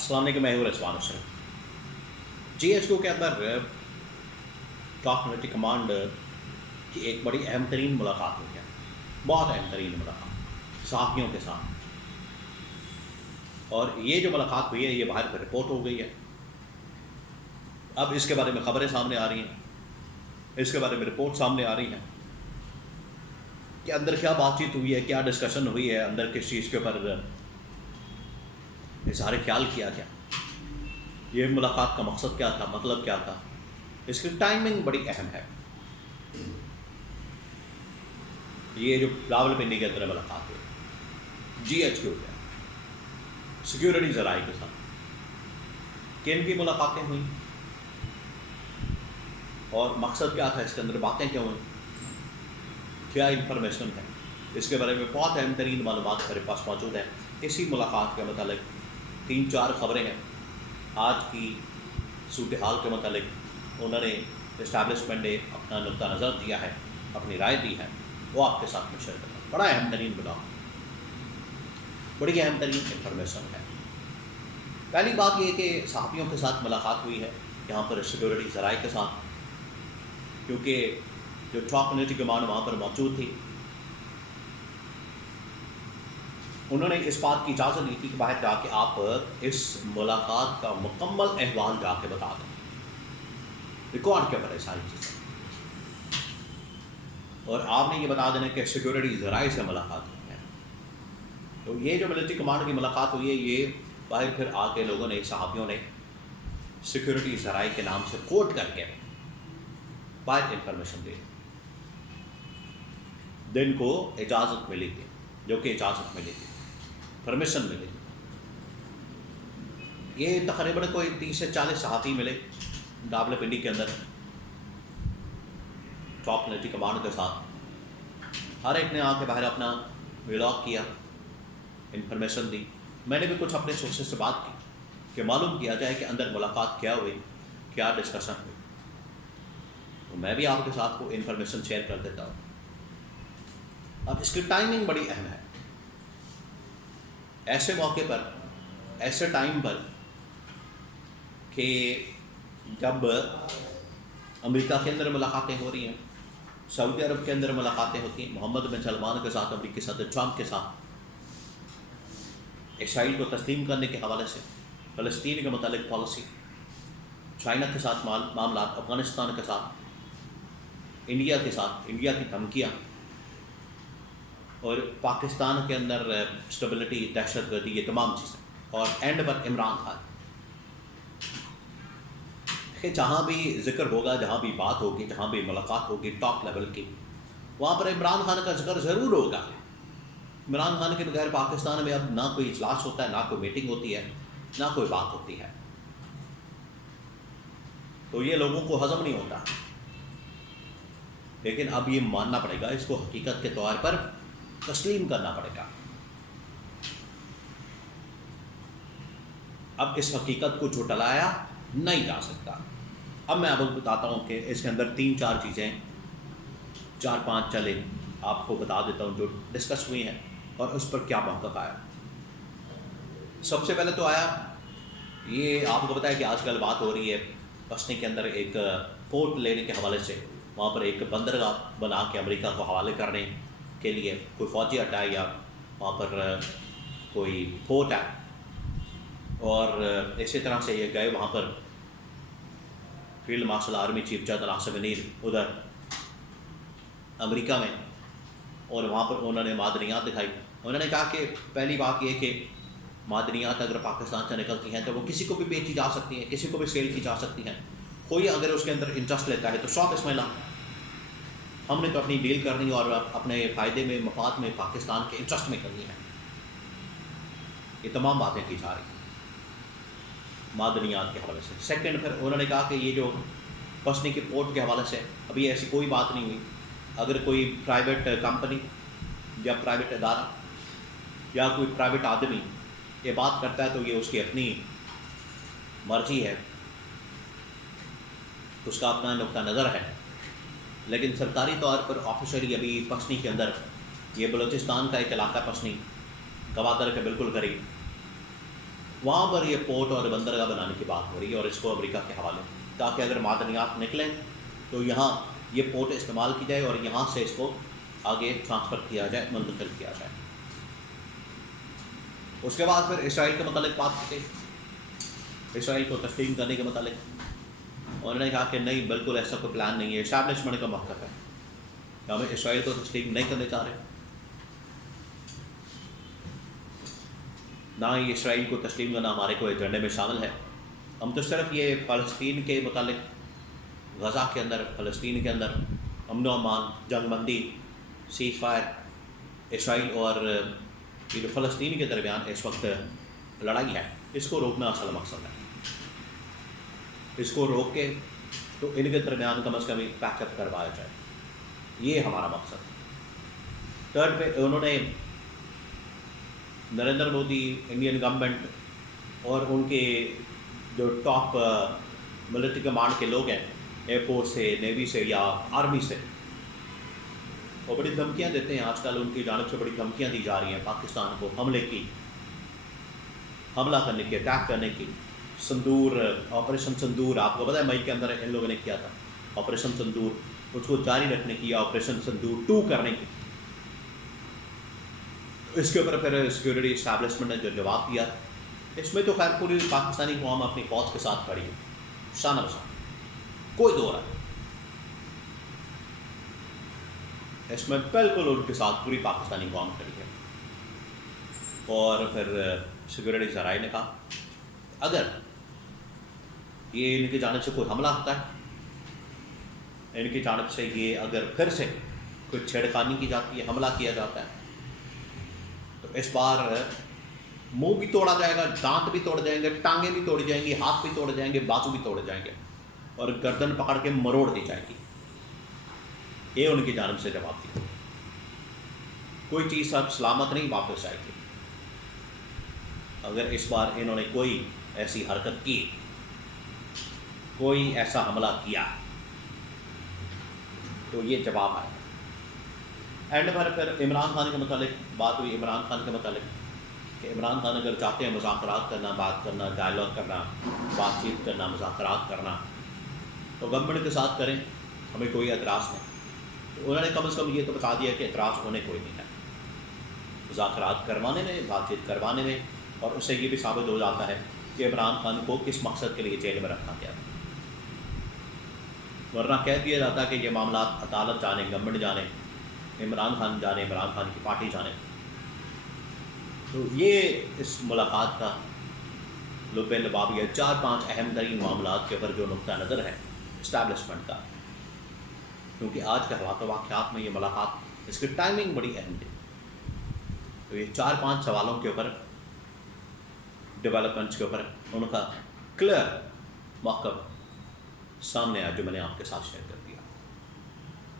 अस्सलाम वालेकुम, मैं हूं रजवान हुसैन। GHQ के अंदर टॉप मिलिट्री कमांड की एक बड़ी अहम तरीन मुलाकात हुई है, बहुत अहम तरीन मुलाकात सहाफ़ियों के साथ। और ये जो मुलाकात हुई है ये बाहर पर रिपोर्ट हो गई है। अब इसके बारे में ख़बरें सामने आ रही हैं, इसके बारे में रिपोर्ट सामने आ रही हैं कि अंदर क्या बातचीत हुई है, क्या डिस्कशन हुई है, अंदर किस चीज़ के ऊपर इज़हार ख्याल किया गया, ये मुलाकात का मकसद क्या था, मतलब क्या था, इसकी टाइमिंग बड़ी अहम है। ये जो रावलपिंडी के अंदर मुलाकात हुई GHQ के सिक्योरिटी ज़राए के साथ, किन की मुलाकातें हुई और मकसद क्या था, इसके अंदर बातें क्यों हुई, क्या इंफॉर्मेशन है, इसके बारे में बहुत अहम तरीन मालूमात मेरे पास मौजूद है। इसी मुलाकात के मतलब 3-4 ख़बरें हैं। आज की सूरत हाल के मतलब उन्होंने इस्टेब्लिशमेंट ने अपना नुक्ता नज़र दिया है, अपनी राय दी है, वो आपके साथ में शेयर करना बड़ा अहम तरीन ब्लॉग, बड़ी अहम तरीन इंफॉर्मेशन है। पहली बात ये कि सहाफ़ियों के साथ मुलाकात हुई है यहाँ पर सिक्योरिटी ज़राए के साथ, क्योंकि जो टॉप मिलिट्री कमांड वहाँ पर मौजूद थी, उन्होंने इस बात की इजाज़त दी थी कि बाहर जाके आप इस मुलाकात का मुकम्मल अहवाल जाके बता दें, रिकॉर्ड के ऊपर है सारी चीज़ें, और आपने ये बता देना कि सिक्योरिटी ज़राए से मुलाकात हुई है। तो ये जो मिलिट्री कमांड की मुलाकात हुई है, ये बाहर फिर आके लोगों ने, सहाफ़ियों ने सिक्योरिटी ज़राए के नाम से कोट करके बाहर इंफॉर्मेशन दी, दिन को इजाज़त मिली थी, जो कि इजाज़त मिली थी, परमिशन मिली। ये तकरीबन कोई 30 से 40 सहाफ़ी मिले रावलपिंडी के अंदर टॉप मिलिट्री कमांड के साथ। हर एक ने आके बाहर अपना व्लॉग किया, इंफॉर्मेशन दी। मैंने भी कुछ अपने सोर्सेज से बात की कि मालूम किया जाए कि अंदर मुलाकात क्या हुई, क्या डिस्कशन हुई। तो मैं भी आपके साथ वो इंफॉर्मेशन शेयर कर देता हूँ। अब इसकी टाइमिंग बड़ी अहम है। ऐसे मौके पर, ऐसे टाइम पर कि जब अमेरिका के अंदर मुलाकातें हो रही हैं, सऊदी अरब के अंदर मुलाकातें होती हैं, मोहम्मद बिन सलमान के साथ, अमेरिकी सदर ट्रंप के साथ, इसराइल को तस्लीम करने के हवाले से, फ़लस्तीन के मुतालिक पॉलिसी, चाइना के साथ मामला, अफ़गानिस्तान के साथ, इंडिया के साथ, इंडिया की धमकियाँ, और पाकिस्तान के अंदर स्टेबिलिटी, दहशतगर्दी, ये तमाम चीज़ें, और एंड पर इमरान खान कि जहाँ भी ज़िक्र होगा, जहाँ भी बात होगी, जहाँ भी मुलाकात होगी टॉप लेवल की, वहाँ पर इमरान खान का जिक्र ज़रूर होगा। इमरान खान के बगैर पाकिस्तान में अब ना कोई इजलास होता है, ना कोई मीटिंग होती है, ना कोई बात होती है। तो ये लोगों को हज़म नहीं होता, लेकिन अब ये मानना पड़ेगा, इसको हकीकत के तौर पर तस्लीम करना पड़ेगा। अब इस हकीकत को झुठलाया नहीं जा सकता। अब मैं आपको बताता हूँ कि इसके अंदर 3-4 चीज़ें, 4-5 चले आपको बता देता हूँ जो डिस्कस हुई हैं और उस पर क्या मौक़िफ़ आया। सबसे पहले तो आया ये, आपको पता है कि आजकल बात हो रही है बसनी के अंदर एक पोर्ट लेने के हवाले से, वहाँ पर एक बंदरगाह बना के अमेरिका को हवाले करने के लिए कोई फ़ौजी अड्डा है या वहाँ पर कोई फोर्ट है, और इसी तरह से ये गए वहाँ पर field marshal army chief general Asim Munir उधर अमेरिका में, और वहाँ पर उन्होंने मादनियात दिखाई। उन्होंने कहा कि पहली बात ये कि मादनियात अगर पाकिस्तान से निकलती हैं तो वो किसी को भी बेची जा सकती हैं, किसी को भी सेल की जा सकती हैं। कोई अगर उसके अंदर इंटरेस्ट लेता है तो शौक इसमें ला, हमने तो अपनी डील करनी और अपने फ़ायदे में, मफाद में, पाकिस्तान के इंटरेस्ट में करनी है। ये तमाम बातें की जा रही हैं मादनियात के हवाले से। सेकंड, फिर उन्होंने कहा कि ये जो बसनी के पोर्ट के हवाले से अभी ऐसी कोई बात नहीं हुई। अगर कोई प्राइवेट कंपनी या प्राइवेट इदारा या कोई प्राइवेट आदमी ये बात करता है तो ये उसकी अपनी मर्ज़ी है, उसका अपना नुक्ता नज़र है, लेकिन सरकारी तौर पर ऑफिशियली अभी पसनी के अंदर, ये बलूचिस्तान का एक इलाका पसनी, गवादर के बिल्कुल करीब, وہاں پر یہ پورٹ اور بندرگاہ بنانے کی بات ہو رہی ہے، اور اس کو امریکہ کے حوالے، تاکہ اگر معدنیات نکلیں تو یہاں یہ پورٹ استعمال کی جائے اور یہاں سے اس کو آگے ٹرانسفر کیا جائے، منتقل کیا جائے۔ اس کے بعد پھر اسرائیل کے متعلق بات کی گئی، اسرائیل کو تسلیم کرنے کے متعلق انہوں نے کہا کہ نہیں، بالکل ایسا کوئی پلان نہیں ہے، اسٹیبلشمنٹ کا موقف ہے کہ ہمیں اسرائیل کو تسلیم نہیں کرنے چاہ رہے، نہ ہی اسرائیل کو تسلیم کرنا ہمارے کوئی ایجنڈے میں شامل ہے، ہم تو صرف یہ فلسطین کے متعلق، غزہ کے اندر، فلسطین کے اندر امن و امان، جنگ بندی، سیز فائر، اسرائیل اور یہ جو فلسطین کے درمیان اس وقت لڑائی ہے، اس کو روکنا اصل مقصد ہے، اس کو روک کے تو ان کے درمیان کم از کم پیچ اپ کروایا جائے، یہ ہمارا مقصد ہے۔ تھرڈ پہ انہوں نے نریندر مودی، انڈین گورنمنٹ اور ان کے جو ٹاپ ملٹری کمانڈ کے لوگ ہیں، ایئر فورس سے، نیوی سے یا آرمی سے، وہ بڑی دھمکیاں دیتے ہیں، آج کل ان کی جانب سے بڑی دھمکیاں دی جا رہی ہیں پاکستان کو حملہ کرنے کی، اٹیک کرنے کی۔ سندور، آپریشن سندور، آپ کو پتہ ہے مئی کے اندر ان لوگوں نے کیا تھا آپریشن سندور، اس کو جاری رکھنے کی، آپریشن سندور 2 کرنے کی۔ اس کے اوپر پھر سیکورٹی اسٹیبلشمنٹ نے جو جواب دیا، اس میں تو خیر پوری پاکستانی قوم اپنی فوج کے ساتھ کھڑی ہے، شانہ بشانہ، کوئی دو رائے، اس میں بالکل ان کے ساتھ پوری پاکستانی قوم کھڑی ہے۔ اور پھر سیکورٹی ذرائع نے کہا اگر یہ ان کی جانب سے کوئی حملہ ہوتا ہے، ان کی جانب سے یہ اگر پھر سے کوئی چھیڑخانی کی جاتی ہے، حملہ کیا جاتا ہے، تو اس بار منہ بھی توڑا جائے گا، دانت بھی توڑ جائیں گے، ٹانگیں بھی توڑی جائیں گی، ہاتھ بھی توڑ جائیں گے، بازو بھی توڑ جائیں گے، اور گردن پکڑ کے مروڑ دی جائے گی۔ یہ ان کی جانب سے جواب دیا، کوئی چیز اب سلامت نہیں واپس آئے گی اگر اس بار انہوں نے کوئی ایسی حرکت کی، کوئی ایسا حملہ کیا، تو یہ جواب آئے گا۔ اینڈ پر پھر عمران خان کے متعلق بات ہوئی، عمران خان کے متعلق کہ عمران خان اگر چاہتے ہیں مذاکرات کرنا، بات کرنا، ڈائلاگ کرنا، بات چیت کرنا، مذاکرات کرنا، تو گورنمنٹ کے ساتھ کریں، ہمیں کوئی اعتراض نہیں۔ تو انہوں نے کم از کم یہ تو بتا دیا کہ اعتراض انہیں کوئی نہیں ہے مذاکرات کروانے میں، بات چیت کروانے میں، اور اس سے یہ بھی ثابت ہو جاتا ہے کہ عمران خان کو کس مقصد کے لیے جیل میں رکھا گیا، ورنہ کہہ دیا جاتا کہ یہ معاملات عدالت جانے، گورنمنٹ جانے، عمران خان جانے، عمران خان کی پارٹی جانے۔ تو یہ اس ملاقات کا لب لباب ہے، 4-5 اہم ترین معاملات کے اوپر جو نقطہ نظر ہے اسٹیبلشمنٹ کا، کیونکہ آج کے حالات و واقعات میں یہ ملاقات، اس کی ٹائمنگ بڑی اہم تھی۔ تو یہ 4-5 سوالوں کے اوپر، ڈیولپمنٹس کے اوپر ان کا کلیئر موقف سامنے آیا جو میں نے آپ کے ساتھ شیئر کر دیا۔